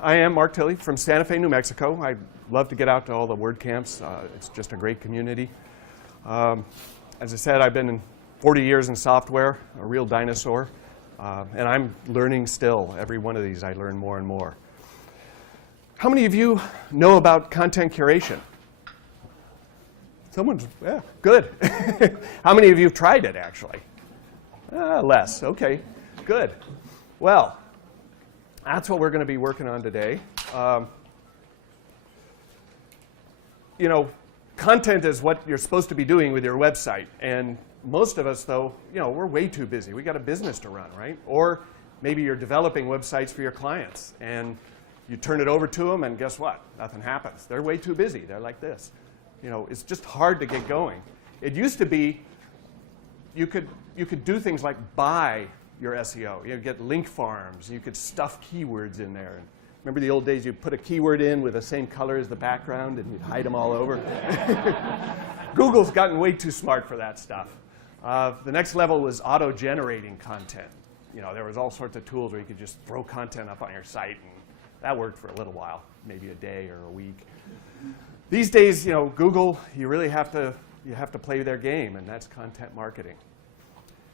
I am Mark Tilley from Santa Fe, New Mexico. I love to get out to all the WordCamps. It's just a great community. As I said, I've been 40 years in software, a real dinosaur, and I'm learning still. Every one of these I learn more and more. How many of you know about content curation? Someone's, yeah, good. How many of you have tried it, actually? Less, okay, good. Well, that's what we're going to be working on today. You know, content is what you're supposed to be doing with your website. And most of us, though, you know, we're way too busy. We got a business to run, right? Or maybe you're developing websites for your clients, and you turn it over to them, and guess what? Nothing happens. They're way too busy. They're like this. You know, it's just hard to get going. It used to be you could do things like buy your SEO. You get link farms. You could stuff keywords in there. Remember the old days? You'd put a keyword in with the same color as the background, and you'd hide them all over. Google's gotten way too smart for that stuff. The next level was auto-generating content. You know, there was all sorts of tools where you could just throw content up on your site, and that worked for a little while, maybe a day or a week. These days, you know, Google, you really have to play their game, and that's content marketing.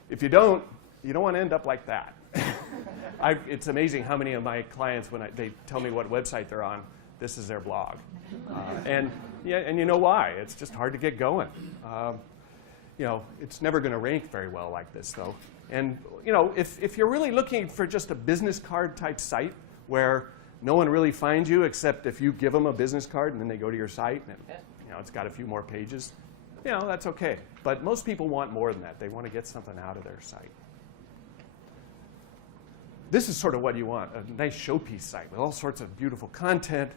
If you don't want to end up like that. It's amazing how many of my clients, when they tell me what website they're on, this is their blog. And you know why? It's just hard to get going. You know, it's never going to rank very well like this, though. And you know, if you're really looking for just a business card type site where no one really finds you except if you give them a business card and then they go to your site and you know, it's got a few more pages, you know, that's okay. But most people want more than that. They want to get something out of their site. This is sort of what you want, a nice showpiece site with all sorts of beautiful content.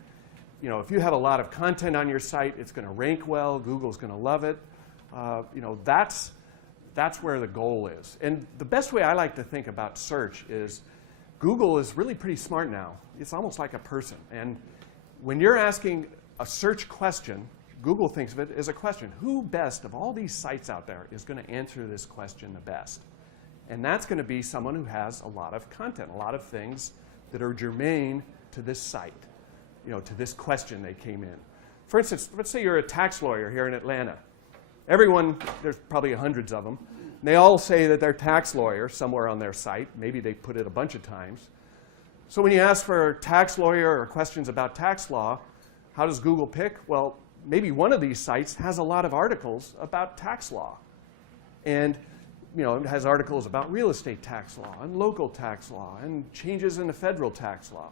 You know, if you have a lot of content on your site, it's going to rank well. Google's going to love it. You know, that's where the goal is. And the best way I like to think about search is Google is really pretty smart now. It's almost like a person. And when you're asking a search question, Google thinks of it as a question. Who best of all these sites out there is going to answer this question the best? And that's going to be someone who has a lot of content, a lot of things that are germane to this site, you know, to this question they came in. For instance, let's say you're a tax lawyer here in Atlanta. Everyone, there's probably hundreds of them, and they all say that they're tax lawyer somewhere on their site. Maybe they put it a bunch of times. So when you ask for a tax lawyer or questions about tax law, how does Google pick? Well, maybe one of these sites has a lot of articles about tax law. And you know, it has articles about real estate tax law and local tax law and changes in the federal tax law.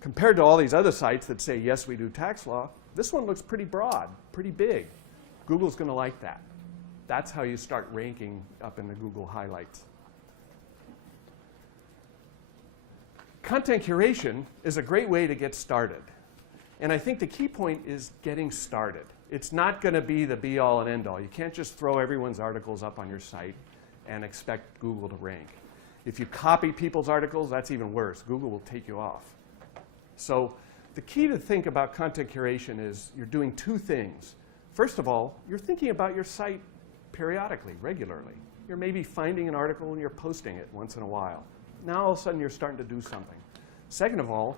Compared to all these other sites that say, yes, we do tax law, this one looks pretty broad, pretty big. Google's going to like that. That's how you start ranking up in the Google highlights. Content curation is a great way to get started. And I think the key point is getting started. It's not going to be the be-all and end-all. You can't just throw everyone's articles up on your site and expect Google to rank. If you copy people's articles, that's even worse. Google will take you off. So the key to think about content curation is you're doing two things. First of all, you're thinking about your site periodically, regularly. You're maybe finding an article and you're posting it once in a while. Now all of a sudden you're starting to do something. Second of all,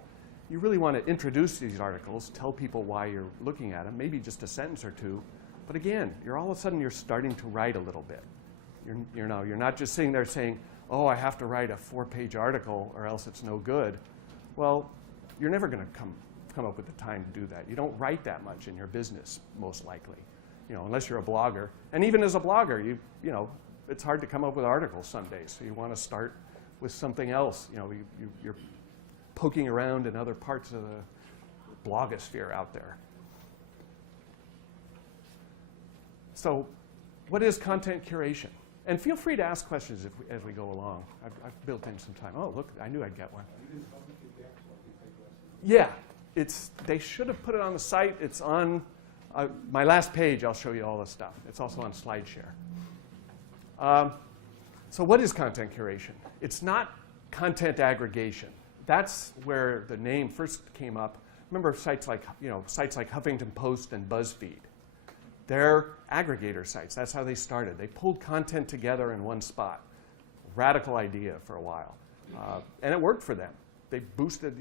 you really want to introduce these articles, tell people why you're looking at them, maybe just a sentence or two. But again, all of a sudden you're starting to write a little bit. You're not just sitting there saying, oh, I have to write a 4-page article or else it's no good. Well, you're never going to come up with the time to do that. You don't write that much in your business, most likely, you know, unless you're a blogger. And even as a blogger, you know, it's hard to come up with articles some days. So you want to start with something else. You know, you're poking around in other parts of the blogosphere out there. So what is content curation? And feel free to ask questions as we go along. I've built in some time. Oh, look, I knew I'd get one. Yeah, they should have put it on the site. It's on my last page. I'll show you all the stuff. It's also on SlideShare. So what is content curation? It's not content aggregation. That's where the name first came up. Remember sites like Huffington Post and BuzzFeed. They're aggregator sites. That's how they started. They pulled content together in one spot. Radical idea for a while. And it worked for them. They boosted,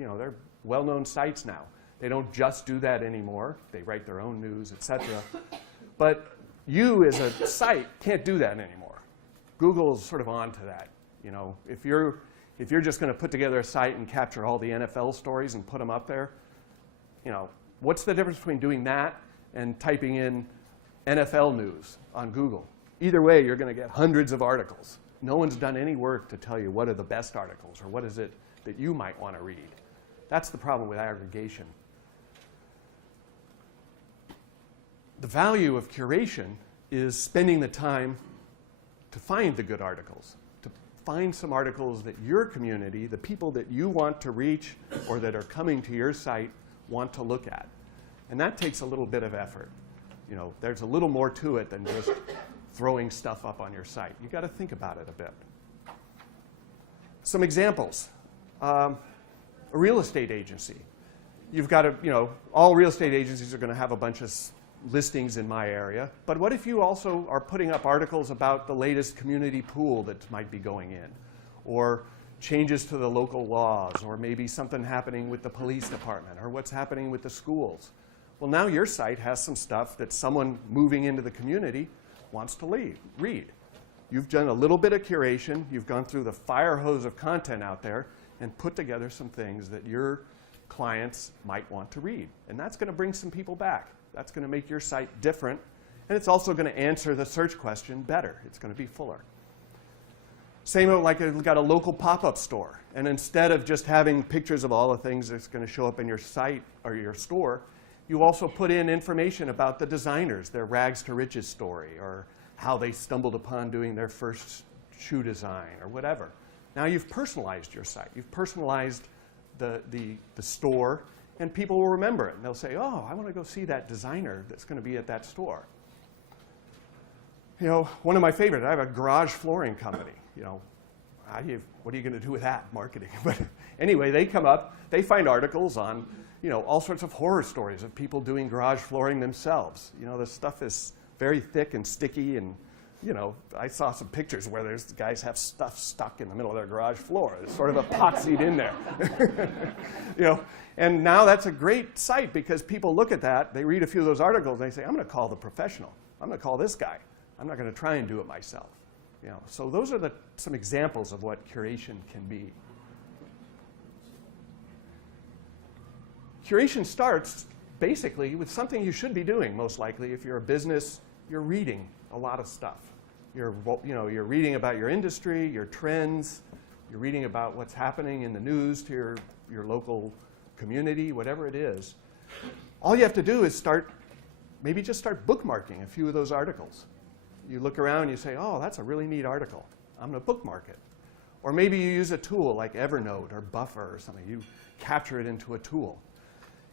well-known sites now. They don't just do that anymore. They write their own news, etc. But you as a site can't do that anymore. Google's sort of on to that. You know, if you're just going to put together a site and capture all the NFL stories and put them up there, you know, what's the difference between doing that and typing in NFL news on Google? Either way, you're going to get hundreds of articles. No one's done any work to tell you what are the best articles or what is it that you might want to read. That's the problem with aggregation. The value of curation is spending the time to find the good articles, to find some articles that your community, the people that you want to reach or that are coming to your site, want to look at. And that takes a little bit of effort. You know, there's a little more to it than just throwing stuff up on your site. You've got to think about it a bit. Some examples. A real estate agency. You've got to, you know, all real estate agencies are going to have a bunch of listings in my area. But what if you also are putting up articles about the latest community pool that might be going in, or changes to the local laws, or maybe something happening with the police department, or what's happening with the schools? Well, now your site has some stuff that someone moving into the community wants to read. You've done a little bit of curation. You've gone through the fire hose of content out there and put together some things that your clients might want to read. And that's going to bring some people back. That's going to make your site different. And it's also going to answer the search question better. It's going to be fuller. Same like you've got a local pop-up store. And instead of just having pictures of all the things that's going to show up in your site or your store, you also put in information about the designers, their rags to riches story, or how they stumbled upon doing their first shoe design, or whatever. Now you've personalized your site. You've personalized the store, and people will remember it. And they'll say, oh, I want to go see that designer that's going to be at that store. You know, one of my favorites, I have a garage flooring company. You know, what are you going to do with that marketing? But anyway, they come up, they find articles on, you know, all sorts of horror stories of people doing garage flooring themselves. You know, this stuff is very thick and sticky, and, you know, I saw some pictures where there's guys have stuff stuck in the middle of their garage floor. It's sort of epoxied in there. You know, and now that's a great site because people look at that, they read a few of those articles, and they say, I'm going to call the professional. I'm going to call this guy. I'm not going to try and do it myself. You know, so those are some examples of what curation can be. Curation starts basically with something you should be doing, most likely. If you're a business, you're reading a lot of stuff. You're reading about your industry, your trends. You're reading about what's happening in the news to your local community, whatever it is. All you have to do is maybe just start bookmarking a few of those articles. You look around and you say, oh, that's a really neat article. I'm going to bookmark it. Or maybe you use a tool like Evernote or Buffer or something. You capture it into a tool.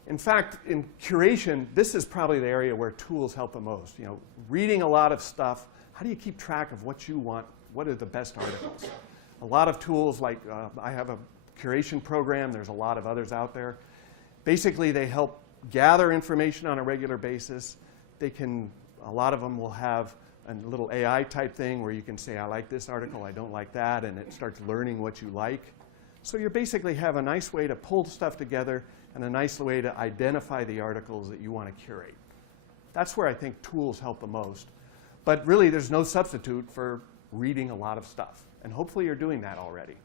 In fact, in curation, this is probably the area where tools help the most. You know, reading a lot of stuff, how do you keep track of what you want? What are the best articles? A lot of tools like, I have a curation program. There's a lot of others out there. Basically, they help gather information on a regular basis. A lot of them will have a little AI type thing where you can say, I like this article, I don't like that, and it starts learning what you like. So you basically have a nice way to pull stuff together and a nice way to identify the articles that you want to curate. That's where I think tools help the most. But really, there's no substitute for reading a lot of stuff. And hopefully you're doing that already.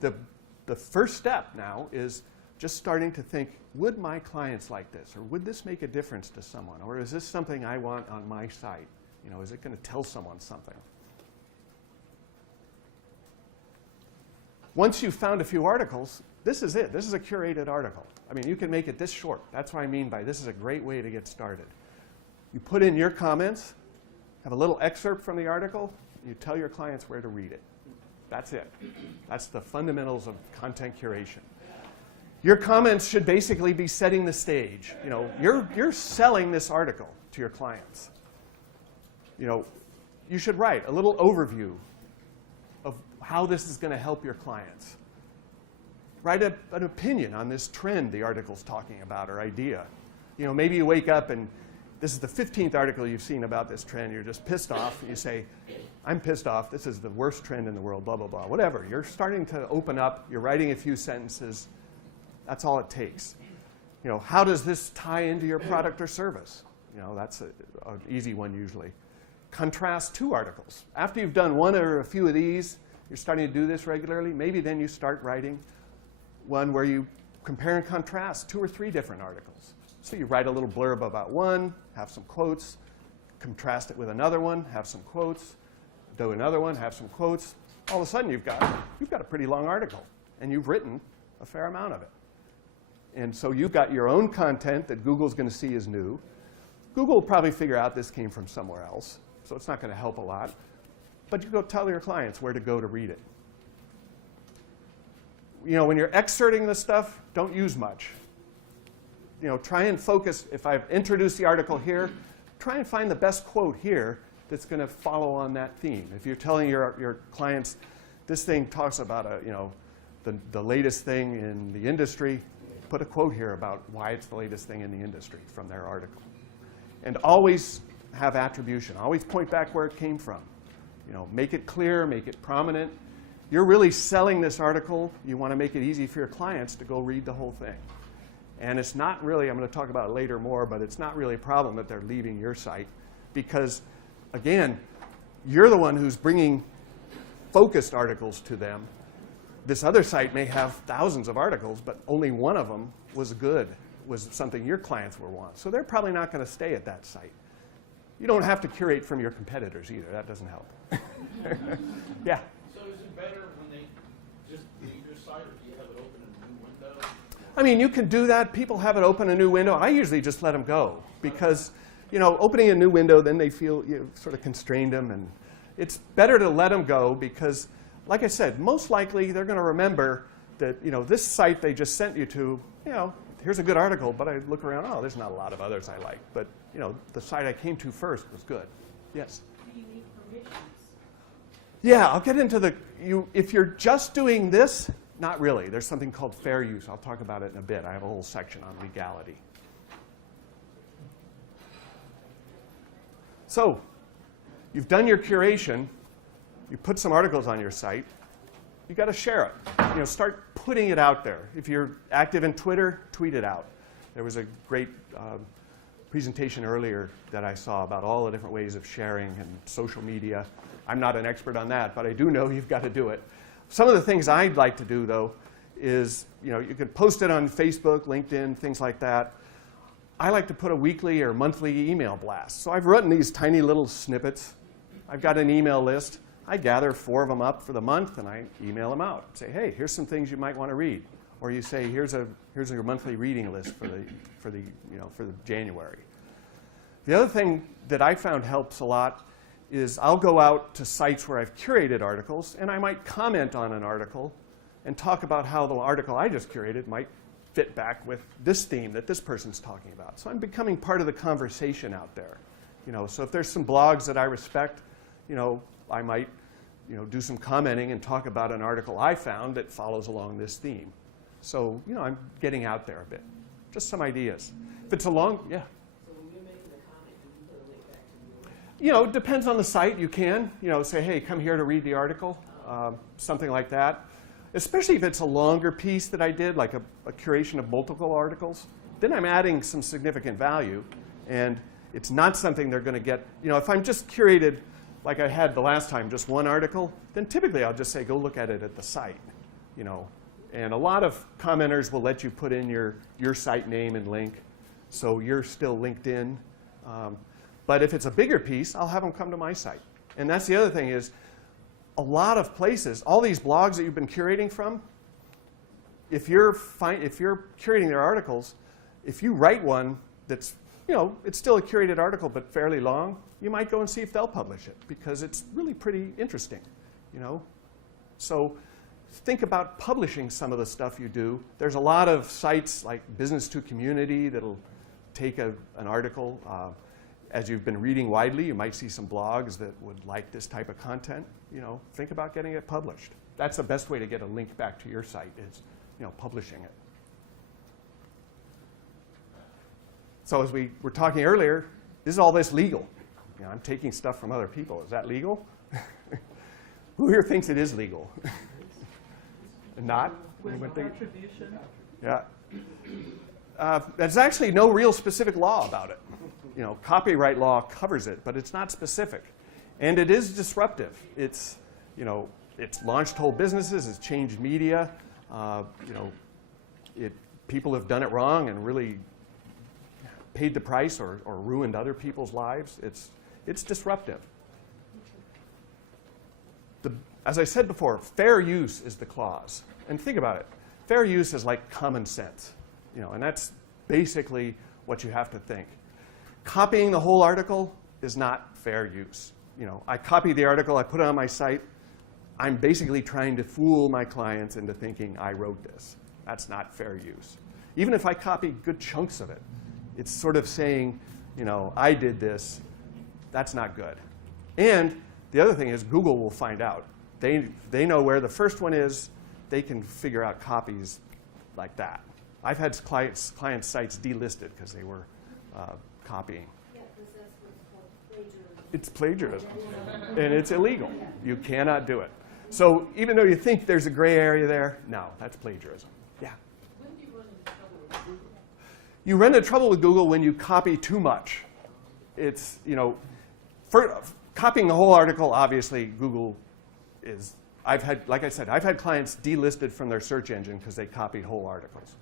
The first step now is just starting to think, would my clients like this? Or would this make a difference to someone? Or is this something I want on my site? You know, is it going to tell someone something? Once you've found a few articles, this is it. This is a curated article. I mean, you can make it this short. That's what I mean by this is a great way to get started. You put in your comments, have a little excerpt from the article, you tell your clients where to read it. That's it. That's the fundamentals of content curation. Your comments should basically be setting the stage. You know, you're selling this article to your clients. You know, you should write a little overview of how this is going to help your clients. Write an opinion on this trend the article's talking about or idea. You know, maybe you wake up and this is the 15th article you've seen about this trend. You're just pissed off. And you say, I'm pissed off. This is the worst trend in the world, blah, blah, blah. Whatever. You're starting to open up. You're writing a few sentences. That's all it takes. You know, how does this tie into your product or service? You know, that's an easy one usually. Contrast two articles. After you've done one or a few of these, you're starting to do this regularly, maybe then you start writing one where you compare and contrast 2 or 3 different articles. So you write a little blurb about one, have some quotes, contrast it with another one, have some quotes, do another one, have some quotes. All of a sudden you've got a pretty long article, and you've written a fair amount of it. And so you've got your own content that Google's going to see as new. Google will probably figure out this came from somewhere else, so it's not going to help a lot. But you go tell your clients where to go to read it. You know, when you're excerpting this stuff, don't use much. You know, try and focus. If I've introduced the article here, try and find the best quote here that's going to follow on that theme. If you're telling your clients, this thing talks about the latest thing in the industry, put a quote here about why it's the latest thing in the industry from their article. And always have attribution. Always point back where it came from. You know, make it clear, make it prominent. You're really selling this article. You want to make it easy for your clients to go read the whole thing. And it's not really, I'm going to talk about it later more, but it's not really a problem that they're leaving your site because, again, you're the one who's bringing focused articles to them. This other site may have thousands of articles, but only one of them was good, was something your clients would want. So they're probably not going to stay at that site. You don't have to curate from your competitors either. That doesn't help. Yeah? So is it better when they just leave your site, or do you have it open in a new window? I mean, you can do that. People have it open a new window. I usually just let them go because, you know, opening a new window, then they feel you sort of constrained them. And it's better to let them go because, like I said, most likely they're going to remember that, you know, this site they just sent you to, you know, here's a good article, but I look around, oh, there's not a lot of others I like. But, you know, the site I came to first was good. Yes? Do you need permissions? Yeah, I'll get into if you're just doing this, not really. There's something called fair use. I'll talk about it in a bit. I have a whole section on legality. So, you've done your curation. You put some articles on your site. You got to share it. You know, start putting it out there. If you're active in Twitter, tweet it out. There was a great presentation earlier that I saw about all the different ways of sharing and social media. I'm not an expert on that, but I do know you've got to do it. Some of the things I'd like to do, though, is, you know, you could post it on Facebook, LinkedIn, things like that. I like to put a weekly or monthly email blast. So I've written these tiny little snippets. I've got an email list. I gather 4 of them up for the month, and I email them out. Say, hey, here's some things you might want to read. Or you say, here's your monthly reading list for the January. The other thing that I found helps a lot is I'll go out to sites where I've curated articles, and I might comment on an article and talk about how the article I just curated might fit back with this theme that this person's talking about. So I'm becoming part of the conversation out there. You know, so if there's some blogs that I respect, you know, I might, you know, do some commenting and talk about an article I found that follows along this theme. So, you know, I'm getting out there a bit. Just some ideas. If it's a long, yeah. So when you're making the comment, do you put a link back to your? You know, it depends on the site. You can, you know, say, hey, come here to read the article, something like that. Especially if it's a longer piece that I did, like a curation of multiple articles. Then I'm adding some significant value, and it's not something they're going to get. You know, if I'm just curated, like I had the last time, just one article, then typically I'll just say, go look at it at the site, you know. And a lot of commenters will let you put in your site name and link, so you're still linked in. But if it's a bigger piece, I'll have them come to my site. And that's the other thing is, a lot of places, all these blogs that you've been curating from, if you're curating their articles, if you write one that's, you know, it's still a curated article but fairly long, you might go and see if they'll publish it because it's really pretty interesting, you know. So think about publishing some of the stuff you do. There's a lot of sites like Business to Community that'll take an article. As you've been reading widely, you might see some blogs that would like this type of content. You know, think about getting it published. That's the best way to get a link back to your site is, you know, publishing it. So as we were talking earlier, is all this legal? You know, I'm taking stuff from other people. Is that legal? Who here thinks it is legal? Not? With attribution? Yeah. There's actually no real specific law about it. You know, copyright law covers it, but it's not specific. And it is disruptive. It's, you know, it's launched whole businesses, it's changed media. You know, people have done it wrong and really paid the price or ruined other people's lives. It's disruptive. As I said before, fair use is the clause. And think about it. Fair use is like common sense. You know, and that's basically what you have to think. Copying the whole article is not fair use. You know, I copy the article, I put it on my site. I'm basically trying to fool my clients into thinking I wrote this. That's not fair use. Even if I copy good chunks of it, it's sort of saying, you know, I did this. That's not good. And the other thing is Google will find out. They know where the first one is. They can figure out copies like that. I've had client sites delisted because they were copying. Yeah, because that's what's called plagiarism. It's plagiarism, and it's illegal. You cannot do it. So even though you think there's a gray area there, no, that's plagiarism. Yeah. When do you run into trouble with Google? You run into trouble with Google when you copy too much. It's, you know, for copying the whole article, obviously Google is, like I said, I've had clients delisted from their search engine because they copied whole articles.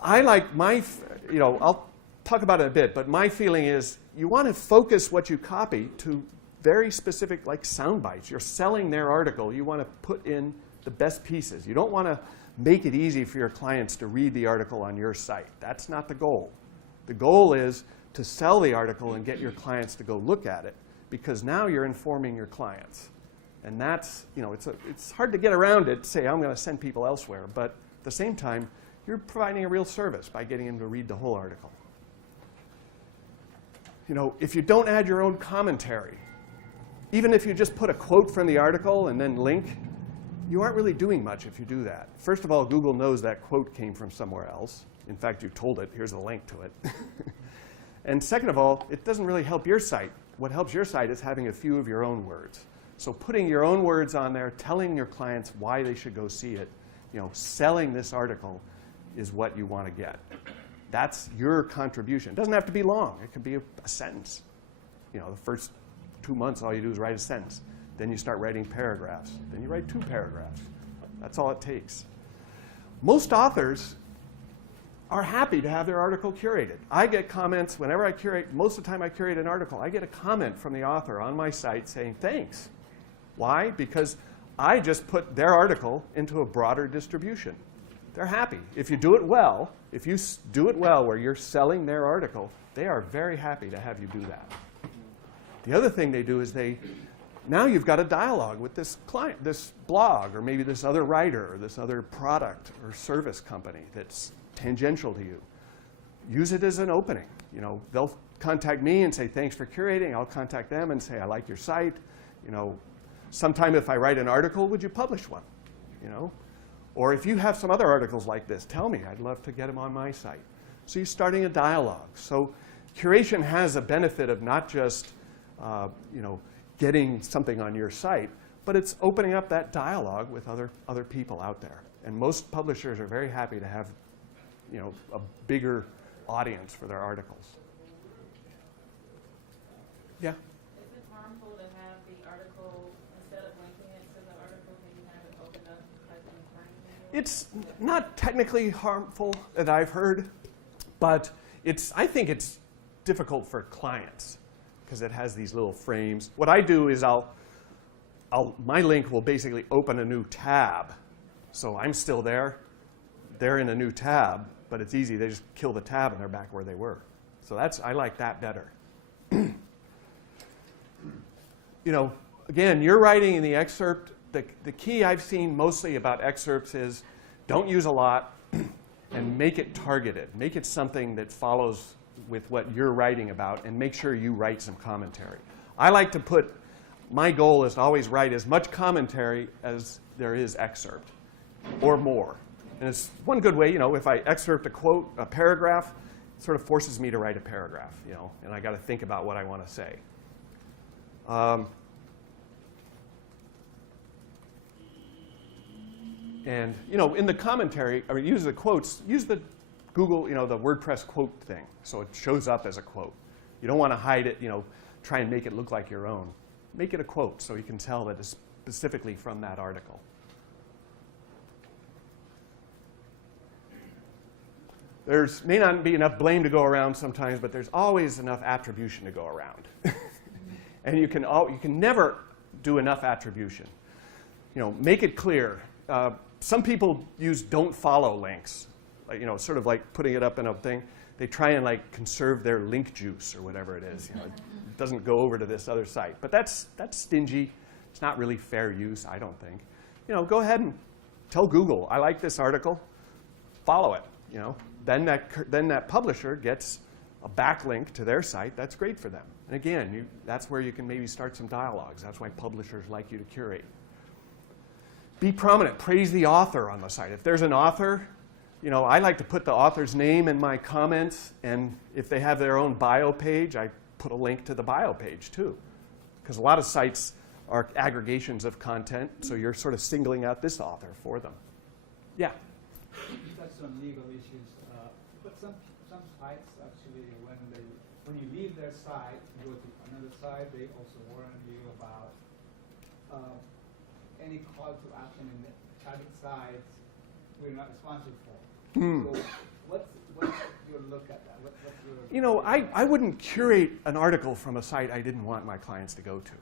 I like you know, I'll talk about it a bit, but my feeling is you want to focus what you copy to very specific, like sound bites. You're selling their article. You want to put in the best pieces. You don't want to make it easy for your clients to read the article on your site. That's not the goal. The goal is to sell the article and get your clients to go look at it, because now you're informing your clients. And that's, you know, it's hard to get around it, say I'm going to send people elsewhere, but at the same time, you're providing a real service by getting them to read the whole article. You know, if you don't add your own commentary, even if you just put a quote from the article and then link, you aren't really doing much if you do that. First of all, Google knows that quote came from somewhere else. In fact, you told it, here's a link to it. And second of all, it doesn't really help your site. What helps your site is having a few of your own words. So putting your own words on there, telling your clients why they should go see it, you know, selling this article is what you want to get. That's your contribution. It doesn't have to be long. It could be a sentence. You know, the first 2 months, all you do is write a sentence. Then you start writing paragraphs. Then you write 2 paragraphs. That's all it takes. Most authors are happy to have their article curated. I get comments whenever I curate. Most of the time I curate an article, I get a comment from the author on my site saying, thanks. Why? Because I just put their article into a broader distribution. They're happy. If you do it well, if you do it well where you're selling their article, they are very happy to have you do that. The other thing they do is now you've got a dialogue with this client, this blog, or maybe this other writer, or this other product or service company that's tangential to you. Use it as an opening. You know, they'll contact me and say, thanks for curating. I'll contact them and say, I like your site. You know, sometime if I write an article, would you publish one? You know, or if you have some other articles like this, tell me. I'd love to get them on my site. So you're starting a dialogue. So curation has a benefit of not just you know, getting something on your site, but it's opening up that dialogue with other people out there. And most publishers are very happy to have, you know, a bigger audience for their articles. Yeah? Is it harmful to have the article, instead of linking it to the article, can you have it open up like in plain? It's not technically harmful that I've heard, but I think it's difficult for clients because it has these little frames. What I do is my link will basically open a new tab. So I'm still there. They're in a new tab, but it's easy. They just kill the tab and they're back where they were. So I like that better. You know, again, you're writing in the excerpt. The key I've seen mostly about excerpts is don't use a lot and make it targeted. Make it something that follows with what you're writing about, and make sure you write some commentary. I like to put, my goal is to always write as much commentary as there is excerpt, or more. And it's one good way, you know, if I excerpt a quote, a paragraph, it sort of forces me to write a paragraph, you know, and I got to think about what I want to say. And in the commentary, I mean, use the quotes, use the Google, the WordPress quote thing, so it shows up as a quote. You don't want to hide it, try and make it look like your own. Make it a quote so you can tell that it's specifically from that article. There's may not be enough blame to go around sometimes, but there's always enough attribution to go around. And you can never do enough attribution. Make it clear. Some people use don't follow links, sort of like putting it up in a thing. They try and conserve their link juice or whatever it is. It doesn't go over to this other site. But that's stingy. It's not really fair use, I don't think. Go ahead and tell Google, I like this article. Follow it. Then that publisher gets a backlink to their site. That's great for them. And again, that's where you can maybe start some dialogues. That's why publishers like you to curate. Be prominent. Praise the author on the site. If there's an author, I like to put the author's name in my comments. And if they have their own bio page, I put a link to the bio page too. Because a lot of sites are aggregations of content, so you're sort of singling out this author for them. Yeah? You touched on legal issues, but some sites actually, when you leave their site, you go to another site, they also warn you about any call to action in the target sites we're not responsible for. So what's your look at that? What's your I wouldn't curate an article from a site I didn't want my clients to go to.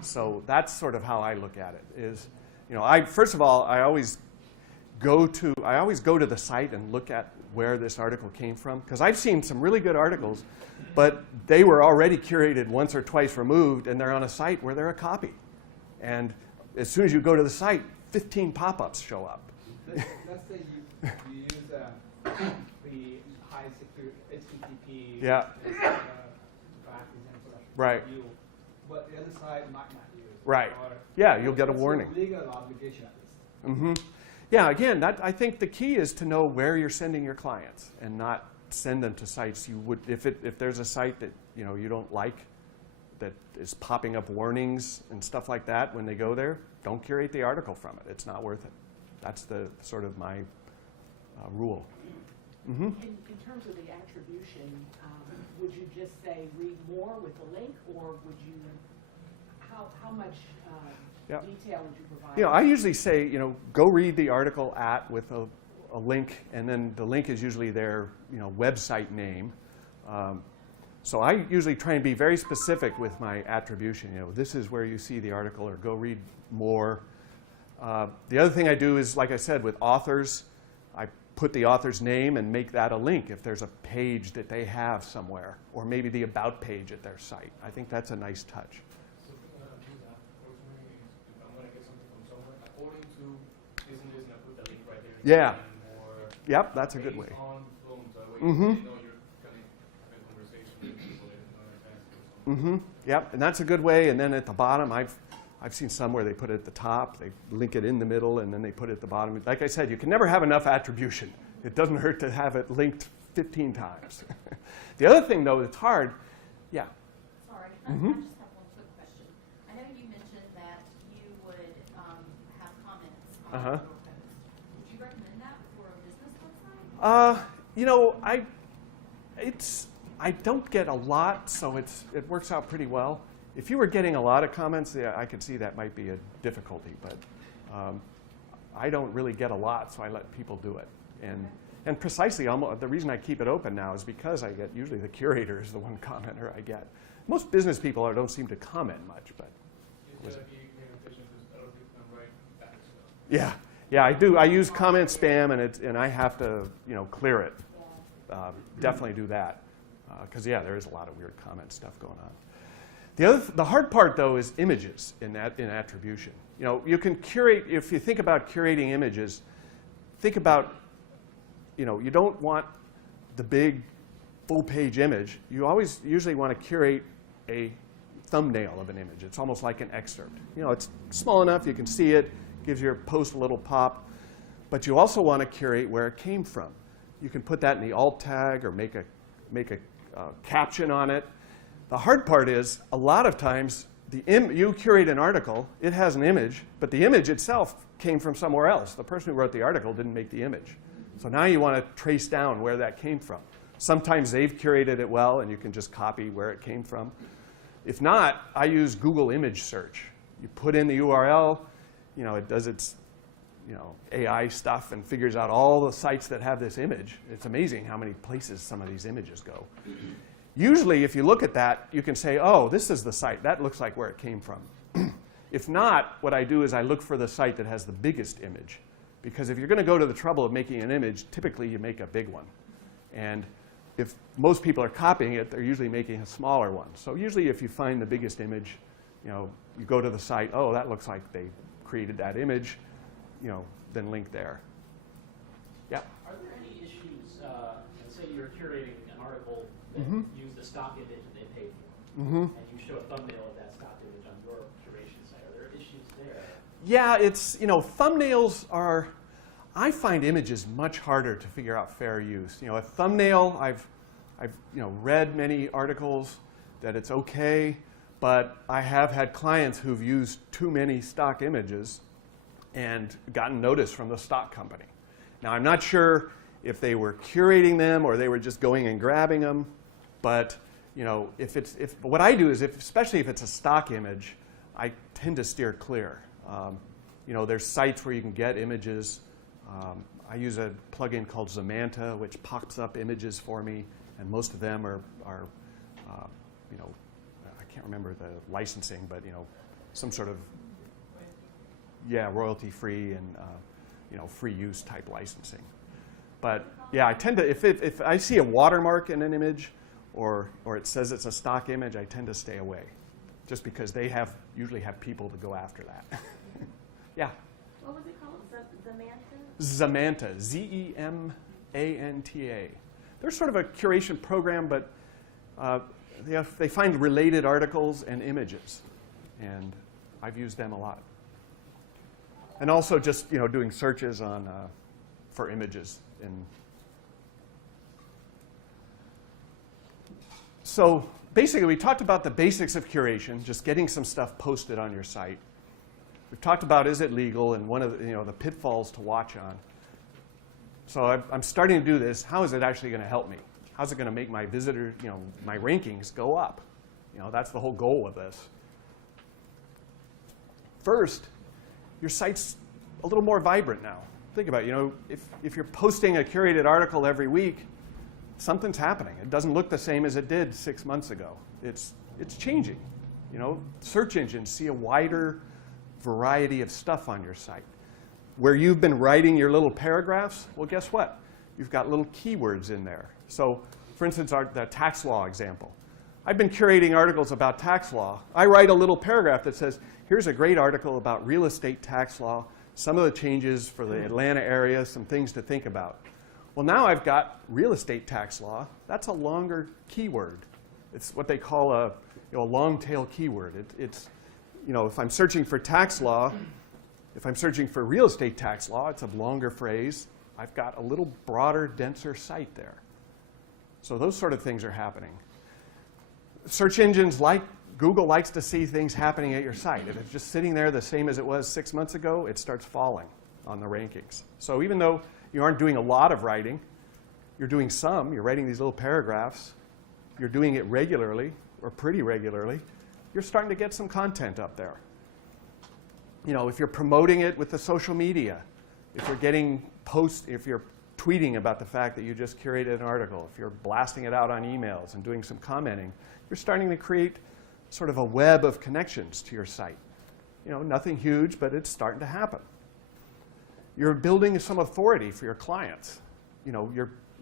So that's sort of how I look at it. Is first of all, I always go to the site and look at where this article came from, because I've seen some really good articles, but they were already curated once or twice removed, and they're on a site where they're a copy. And as soon as you go to the site, 15 pop-ups show up. Let's say you use the high security HTTP Yeah. Right. But the other side might not use. Right. Or Yeah, you'll get a what's warning. your legal obligation at least. Mm-hmm. Yeah, again, I think the key is to know where you're sending your clients and not send them to sites you would, if there's a site that you don't like that is popping up warnings and stuff like that when they go there, don't curate the article from it. It's not worth it. That's the sort of my rule. Mm-hmm. In terms of the attribution, would you just say read more with the link, or would you, how much detail would you provide? I usually say, go read the article with a link, and then the link is usually their website name. So I usually try and be very specific with my attribution. This is where you see the article, or go read more. The other thing I do is, like I said, with authors, I put the author's name and make that a link if there's a page that they have somewhere, or maybe the about page at their site. I think that's a nice touch. So, if I'm going to get something from somewhere, according to this and this, and I put the link right there. Yeah. Or Yep, that's a good way. based on films, that way Mm-hmm. you know you're going to have a conversation with people that know in advance or something. Mm-hmm. Yep, and that's a good way. And then at the bottom, I've seen some where they put it at the top, they link it in the middle, and then they put it at the bottom. Like I said, you can never have enough attribution. It doesn't hurt to have it linked 15 times. The other thing, though, that's hard, yeah. Sorry, Mm-hmm. I just have one quick question. I know you mentioned that you would have comments on your post. Would you recommend that for a business website? I don't get a lot, so it works out pretty well. If you were getting a lot of comments, yeah, I could see that might be a difficulty, but I don't really get a lot, so I let people do it. And precisely, the reason I keep it open now is because I get, usually the curator is the one commenter I get. Most business people don't seem to comment much, but. You just got to be paying attention to other people and write back stuff. Yeah, I do. I use comment spam, and I have to, clear it. Definitely do that, because there is a lot of weird comment stuff going on. The hard part, though, is images in attribution. You can curate, if you think about curating images, think about, you don't want the big full-page image. You usually want to curate a thumbnail of an image. It's almost like an excerpt. It's small enough, you can see it, gives your post a little pop, but you also want to curate where it came from. You can put that in the alt tag or make a caption on it. The hard part is, a lot of times, you curate an article, it has an image, but the image itself came from somewhere else. The person who wrote the article didn't make the image. So now you want to trace down where that came from. Sometimes they've curated it well, and you can just copy where it came from. If not, I use Google image search. You put in the URL, it does its AI stuff and figures out all the sites that have this image. It's amazing how many places some of these images go. Usually, if you look at that, you can say, oh, this is the site. That looks like where it came from. If not, what I do is I look for the site that has the biggest image. Because if you're going to go to the trouble of making an image, typically you make a big one. And if most people are copying it, they're usually making a smaller one. So usually if you find the biggest image, you go to the site, oh, that looks like they created that image, then link there. Yeah? Are there any issues, let's say you're curating an article that used the stock image that they paid for, and you show a thumbnail of that stock image on your curation site. Are there issues there? Yeah, it's, thumbnails are, I find images much harder to figure out fair use. A thumbnail, I've read many articles that it's okay, but I have had clients who've used too many stock images and gotten notice from the stock company. Now, I'm not sure if they were curating them or they were just going and grabbing them, but what I do is, especially if it's a stock image, I tend to steer clear. There's sites where you can get images. I use a plugin called Zamanta, which pops up images for me, and most of them are I can't remember the licensing, but some sort of royalty-free and free use type licensing. But yeah, I tend to if I see a watermark in an image, or it says it's a stock image, I tend to stay away, just because they usually have people to go after that. Yeah. What was it called? Zamanta? Zamanta, Z-E-M-A-N-T-A. They're sort of a curation program, but they find related articles and images, and I've used them a lot. And also just doing searches on for images. So basically, we talked about the basics of curation, just getting some stuff posted on your site. We've talked about, is it legal, and one of the pitfalls to watch on. So I'm starting to do this. How is it actually going to help me? How's it going to make my visitor, my rankings go up? That's the whole goal of this. First, your site's a little more vibrant now. Think about it. If you're posting a curated article every week, something's happening. It doesn't look the same as it did 6 months ago. It's changing. Search engines see a wider variety of stuff on your site. Where you've been writing your little paragraphs, well, guess what? You've got little keywords in there. So, for instance, the tax law example. I've been curating articles about tax law. I write a little paragraph that says, here's a great article about real estate tax law, some of the changes for the Atlanta area, some things to think about. Well, now I've got real estate tax law. That's a longer keyword. It's what they call a long tail keyword. If I'm searching for tax law, if I'm searching for real estate tax law, it's a longer phrase. I've got a little broader, denser site there. So those sort of things are happening. Search engines like Google likes to see things happening at your site. If it's just sitting there the same as it was 6 months ago, it starts falling on the rankings. So even though you aren't doing a lot of writing, you're doing some, you're writing these little paragraphs, you're doing it regularly, or pretty regularly, you're starting to get some content up there. If you're promoting it with the social media, if you're getting posts, if you're tweeting about the fact that you just curated an article, if you're blasting it out on emails and doing some commenting, you're starting to create sort of a web of connections to your site. Nothing huge, but it's starting to happen. You're building some authority for your clients.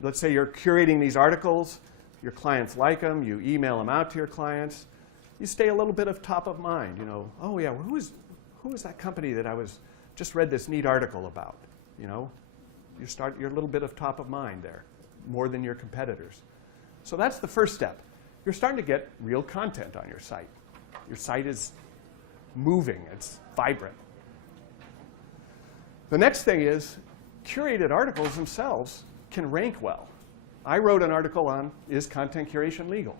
Let's say you're curating these articles, your clients like them, you email them out to your clients, you stay a little bit of top of mind. Oh yeah, well, who is that company that I just read this neat article about? You're a little bit of top of mind there, more than your competitors. So that's the first step. You're starting to get real content on your site. Your site is moving, it's vibrant. The next thing is curated articles themselves can rank well. I wrote an article on, is content curation legal?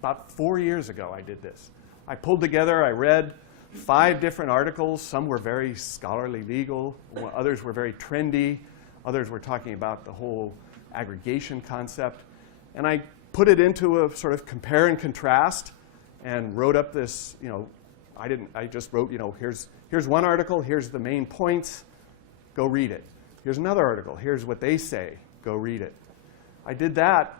About 4 years ago I did this. I pulled together, I read 5 different articles. Some were very scholarly legal, others were very trendy, others were talking about the whole aggregation concept. And I put it into a sort of compare and contrast and wrote up this, I just wrote, here's one article, here's the main points, go read it. Here's another article, here's what they say, go read it. I did that.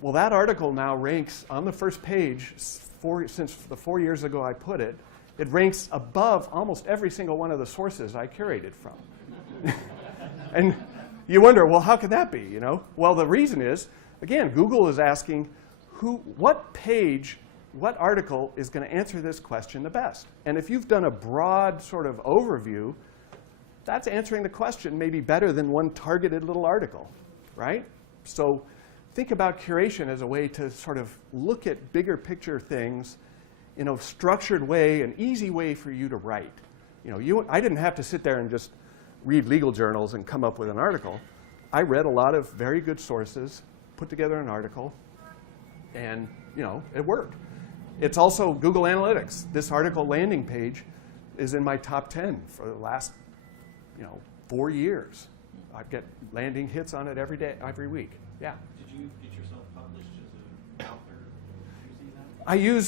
Well, that article now ranks on the first page, since the 4 years ago I put it, it ranks above almost every single one of the sources I curated from. And you wonder, well, how could that be, Well, the reason is, again, Google is asking what page, what article is going to answer this question the best? And if you've done a broad sort of overview, that's answering the question maybe better than one targeted little article, right? So think about curation as a way to sort of look at bigger picture things in a structured way, an easy way for you to write. I didn't have to sit there and just read legal journals and come up with an article. I read a lot of very good sources, put together an article, and it worked. It's also Google Analytics. This article landing page is in my top 10 for the last 4 years. I get landing hits on it every day, every week. Yeah. Did you get yourself published as an author using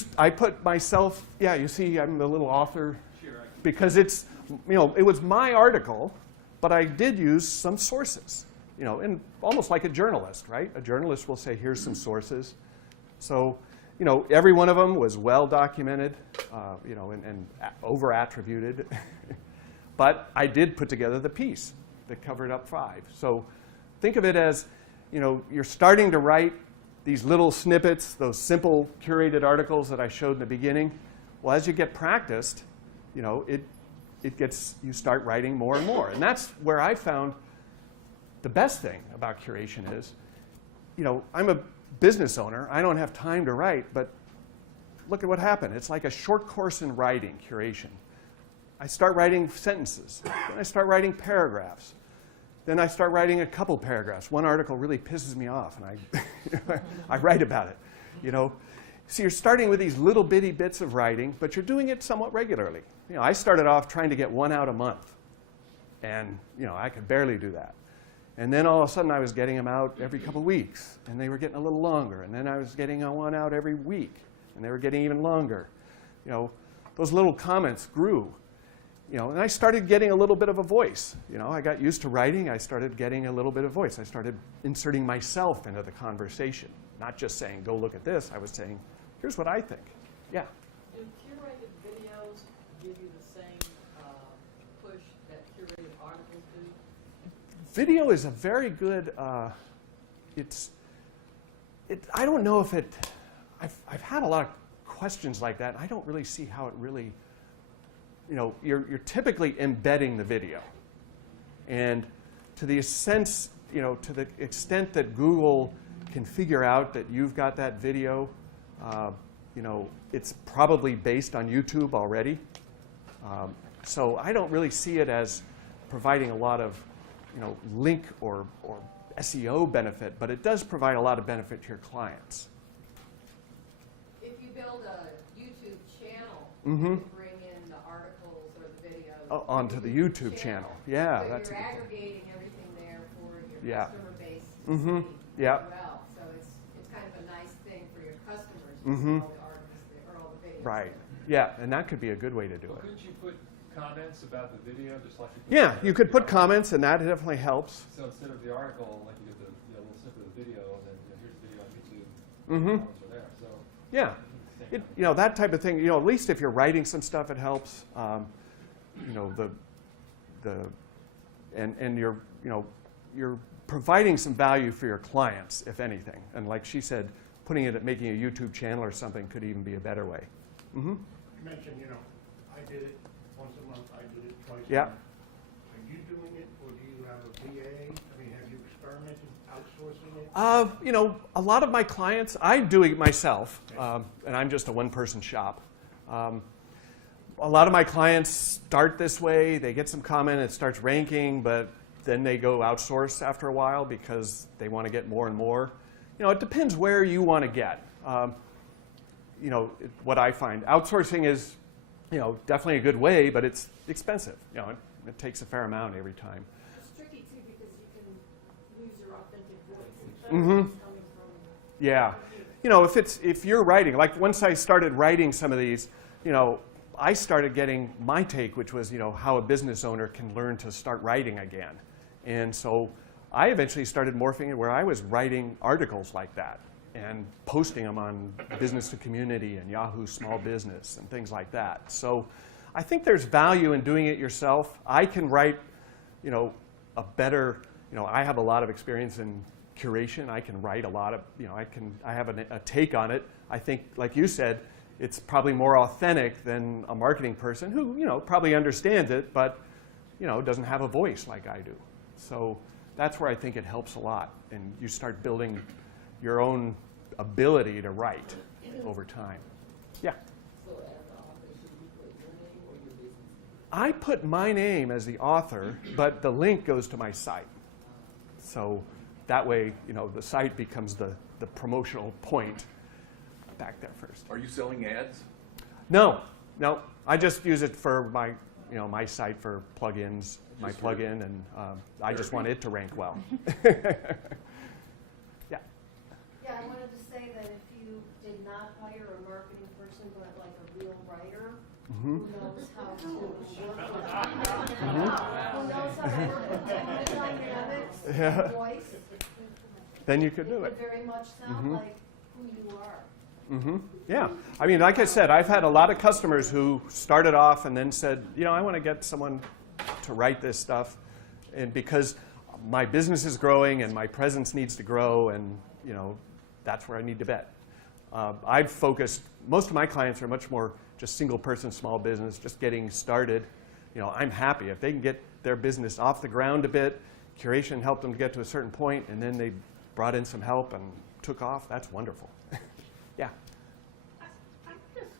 that? I put myself, yeah, you see I'm the little author. Sure. Because it's, it was my article, but I did use some sources, and almost like a journalist, right? A journalist will say, here's some sources. So, every one of them was well documented, and over-attributed. But I did put together the piece that covered up 5. So think of it as, you're starting to write these little snippets, those simple curated articles that I showed in the beginning. Well, as you get practiced, you start writing more and more. And that's where I found the best thing about curation is, I'm a business owner. I don't have time to write, but look at what happened. It's like a short course in writing, curation. I start writing sentences. Then I start writing paragraphs. Then I start writing a couple paragraphs. One article really pisses me off, and I write about it. So you're starting with these little bitty bits of writing, but you're doing it somewhat regularly. I started off trying to get 1 out a month, and I could barely do that. And then all of a sudden I was getting them out every couple weeks, and they were getting a little longer. And then I was getting one out every week, and they were getting even longer. Those little comments grew. And I started getting a little bit of a voice. I got used to writing. I started getting a little bit of voice. I started inserting myself into the conversation, not just saying, go look at this. I was saying, here's what I think. Yeah? Do curated videos give you the same push that curated articles do? Video is a very good, I don't know if I've had a lot of questions like that. I don't really see how it really, you're typically embedding the video. And to the sense, to the extent that Google can figure out that you've got that video, it's probably based on YouTube already. So I don't really see it as providing a lot of, link or SEO benefit, but it does provide a lot of benefit to your clients. If you build a YouTube channel, Mm-hmm. you can bring in the articles or the videos Onto the YouTube channel. Yeah, so that's a you're good thing. aggregating everything there for your Yeah. customer base to Mm-hmm. see Yeah. as well. So it's kind of a nice thing for your customers to Mm-hmm. see all the articles or all the videos. Right. Yeah, and that could be a good way to do Well, it. couldn't you put comments about the video, just like you put Yeah, comments you could on put the comments, and that definitely helps. So instead of the article, like you get the little snippet of the video, and then here's the video on YouTube. Mm-hmm. Comments are there. So Yeah. That type of thing, at least if you're writing some stuff, it helps. And you're providing some value for your clients, if anything. And like she said, making a YouTube channel or something could even be a better way. Mm-hmm. You mentioned, I did it once a month, I did it twice a Yeah. month. Are you doing it, or do you have a VA? Have you experimented outsourcing it? A lot of my clients, I do it myself, and I'm just a one-person shop. A lot of my clients start this way. They get some comment, it starts ranking, but then they go outsource after a while because they want to get more and more. It depends where you want to get. you know, what I find. Outsourcing is, you know, definitely a good way, but it's expensive. You know, it takes a fair amount every time. It's tricky too, because you can lose your authentic voice. Mm-hmm. Yeah. You know, if you're writing, like once I started writing some of these, you know, I started getting my take, which was, you know, how a business owner can learn to start writing again. And so I eventually started morphing it where I was writing articles like that and posting them on Business to Community and Yahoo Small Business and things like that. So I think there's value in doing it yourself. I can write, you know, a better, you know, I have a lot of experience in curation. I can write a lot of, you know, I have a take on it. I think, like you said, it's probably more authentic than a marketing person who, you know, probably understands it, but, you know, doesn't have a voice like I do. So that's where I think it helps a lot. And you start building your own ability to write over time. Yeah? So as an author, should you put your name or your business name? I put my name as the author, but the link goes to my site. So that way, you know, the site becomes the promotional point. Back there first. Are you selling ads? No. I just use it for my, you know, my site for plugins, my plugin, and I just want it to rank well. Yeah. Yeah, I wanted to say that if you did not hire a marketing person, but like a real writer, who knows how to work with who knows how to work with dynamics and voice, Then you could do it it. would very much sound like who you are. Yeah. I mean, like I said, I've had a lot of customers who started off and then said, you know, I want to get someone to write this stuff, and because my business is growing and my presence needs to grow, and, you know, that's where I need to bet. I've focused, most of my clients are much more just single person, small business, just getting started. You know, I'm happy if they can get their business off the ground a bit. Curation helped them to get to a certain point, and then they brought in some help and took off. That's wonderful. Yeah. I'm just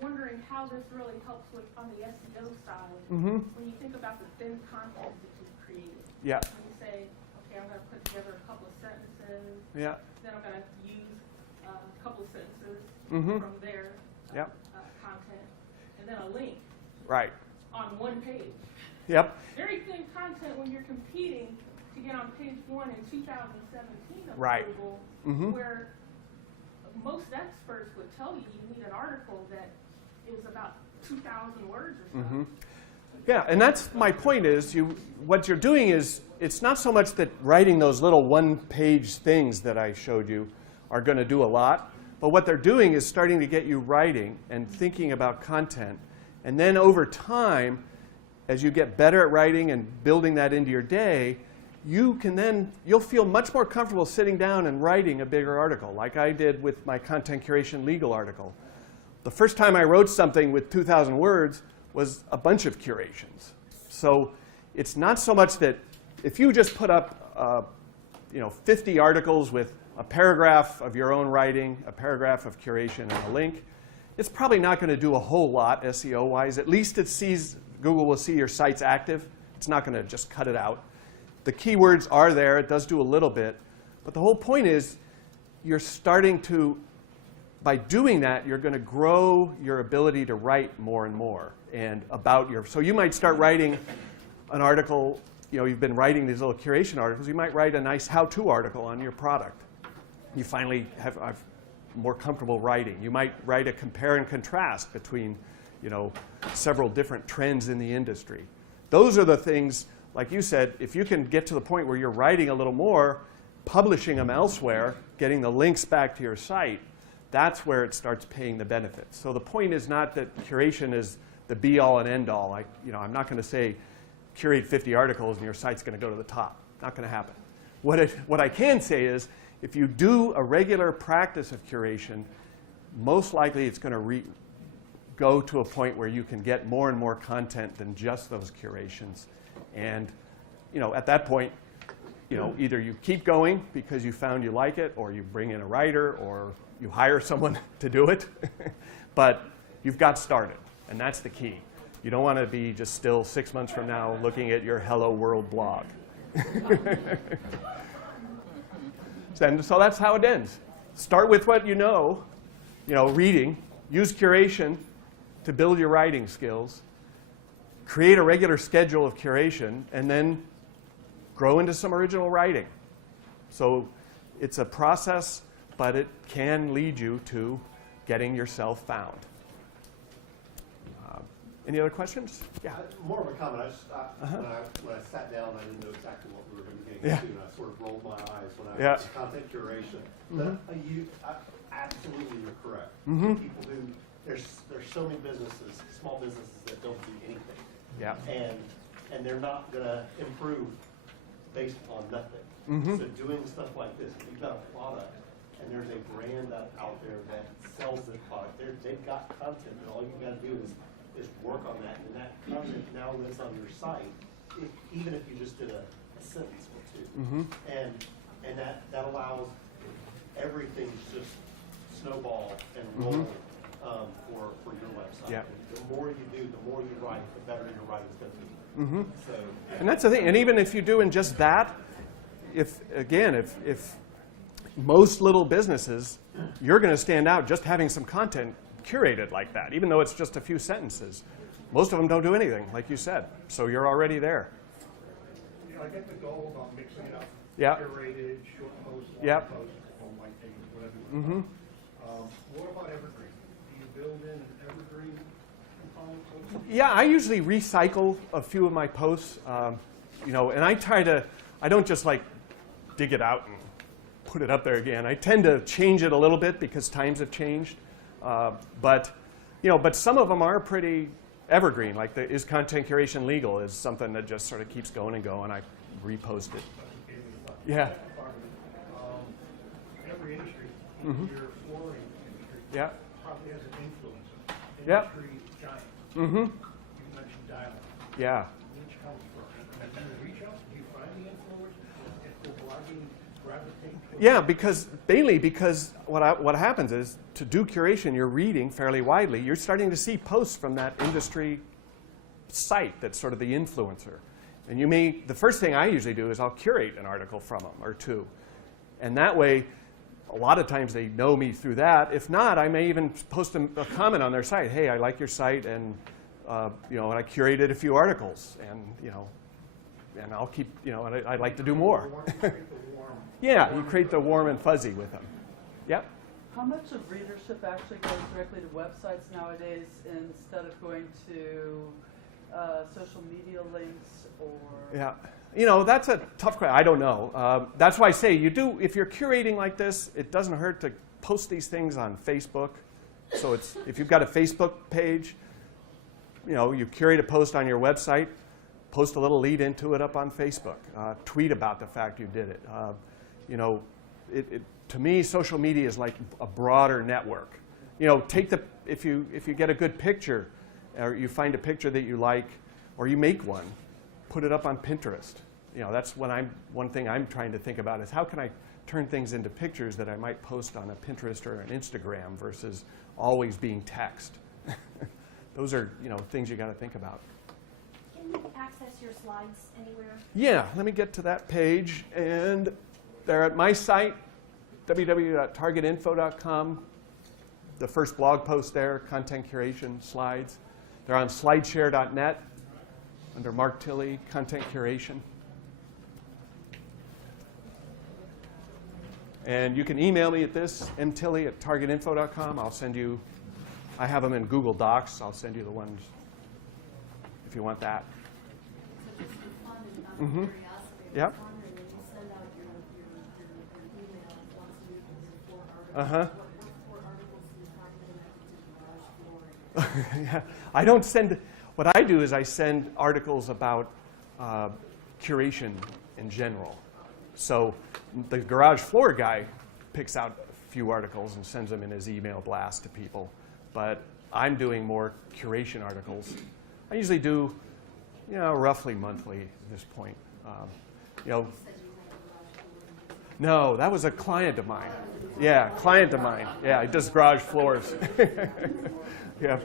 wondering how this really helps with on the SEO side. Mm-hmm. When you think about the thin content that you've created. Yeah. When you say, okay, I'm going to put together a couple of sentences. Yeah. Then I'm going to use a couple of sentences from their content, and then a link Right. on one page. Yep. Very thin content when you're competing to get on page 1 in 2017 of Right. Google, where most experts would tell you you need an article that is about 2,000 words or so. Yeah, and that's my point is what you're doing is it's not so much that writing those little one-page things that I showed you are going to do a lot, but what they're doing is starting to get you writing and thinking about content. And then over time, as you get better at writing and building that into your day, you'll feel much more comfortable sitting down and writing a bigger article, like I did with my content curation legal article. The first time I wrote something with 2,000 words was a bunch of curations. So it's not so much that if you just put up 50 articles with a paragraph of your own writing, a paragraph of curation, and a link, it's probably not going to do a whole lot SEO-wise. At least Google will see your site's active. It's not going to just cut it out. The keywords are there. It does do a little bit. But the whole point is you're starting to, by doing that, you're going to grow your ability to write more and more. And so you might start writing an article, you've been writing these little curation articles. You might write a nice how-to article on your product. You finally have more comfortable writing. You might write a compare and contrast between, several different trends in the industry. Those are the things, like you said, if you can get to the point where you're writing a little more, publishing them elsewhere, getting the links back to your site, that's where it starts paying the benefits. So the point is not that curation is the be-all and end-all. I'm not going to say curate 50 articles and your site's going to go to the top. Not going to happen. What I can say is if you do a regular practice of curation, most likely it's going to go to a point where you can get more and more content than just those curations. And at that point, either you keep going because you found you like it, or you bring in a writer, or you hire someone to do it. But you've got started, and that's the key. You don't want to be just still 6 months from now looking at your Hello World blog. And so that's how it ends. Start with what you know. reading. Use curation to build your writing skills. Create a regular schedule of curation, and then grow into some original writing. So it's a process, but it can lead you to getting yourself found. Any other questions? Yeah. More of a comment. When I sat down, I didn't know exactly what we were going to be getting into, and I sort of rolled my eyes when I was content curation. But absolutely, you're correct. People who there's so many businesses, small businesses that don't do anything. Yeah. And they're not going to improve based on nothing. So doing stuff like this, if you've got a product and there's a brand out there that sells this product, they've got content, and all you've got to do is work on that, and that content now lives on your site, even if you just did a sentence or two. And that allows everything to just snowball and roll for your website. Yeah. And the more you do, the more you write, the better your writing's going to be. So, and that's the thing. And even if you're doing just that, if most little businesses, you're going to stand out just having some content curated like that, even though it's just a few sentences. Most of them don't do anything, like you said. So you're already there. I get the goal about mixing it up. Yeah. Curated, short posts, long posts, or white paper, whatever you want. What about evergreen? Do you build in an evergreen component? Yeah, I usually recycle a few of my posts, and I don't just like dig it out and put it up there again. I tend to change it a little bit because times have changed. But some of them are pretty evergreen. Like is content curation legal is something that just sort of keeps going and going. I repost it. Yeah. Every industry, your flooring industry, probably has an influencer. Industry giant. You mentioned dialogue. Yeah. Which comes first? And then you reach out, do you find the influencers? If the blogging gravitate? Yeah, because what happens is to do curation, you're reading fairly widely. You're starting to see posts from that industry site that's sort of the influencer. And the first thing I usually do is I'll curate an article from them or two. And that way, a lot of times they know me through that. If not, I may even post a comment on their site. Hey, I like your site, and and I curated a few articles, and and I'll keep, and I'd like to do more. Yeah, you create the warm and fuzzy with them. Yep. How much of readership actually goes directly to websites nowadays instead of going to social media links or? Yeah, that's a tough question. I don't know. That's why I say if you're curating like this, it doesn't hurt to post these things on Facebook. So if you've got a Facebook page, you curate a post on your website, post a little lead into it up on Facebook. Tweet about the fact you did it. To me, social media is like a broader network. If you get a good picture, or you find a picture that you like, or you make one, put it up on Pinterest. That's one thing I'm trying to think about is how can I turn things into pictures that I might post on a Pinterest or an Instagram versus always being text. Those are things you got to think about. Can you access your slides anywhere? Yeah, let me get to that page, and they're at my site, www.targetinfo.com. The first blog post there, content curation slides. They're on slideshare.net under Mark Tilley, content curation. And you can email me at this, mtilley@targetinfo.com. I'll send you, I have them in Google Docs. I'll send you the ones if you want that. So just for fun and out of curiosity, Yep. I was wondering, when you send out your email once a week with 4 articles, what 4 articles do you find that you have to do the garage floor? Yeah, I don't send, what I do is I send articles about curation in general. So the garage floor guy picks out a few articles and sends them in his email blast to people. But I'm doing more curation articles. I usually do, roughly monthly at this point. No, that was a client of mine. Yeah, client of mine. Yeah, he does garage floors. Yeah.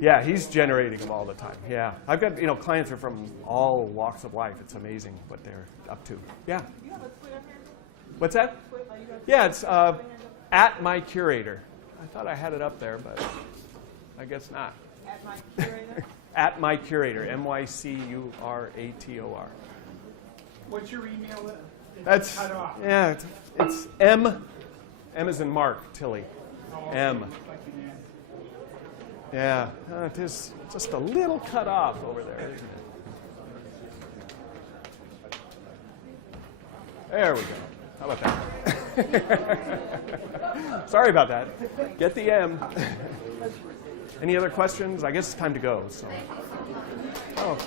Yeah, he's generating them all the time. Yeah, I've got, clients are from all walks of life. It's amazing what they're up to. Yeah. You have a Twitter handle? What's that? Twitter, you have Yeah, it's At my curator. I thought I had it up there, but I guess not. At my curator? At my curator, MyCurator. What's your email? That's, Cut off. yeah, it's M. M as in Mark, Tilly. M. Like an N. Yeah, it is just a little cut off over there, isn't it? There we go. How about that? Sorry about that. Get the M. Any other questions? I guess it's time to go. So. Oh.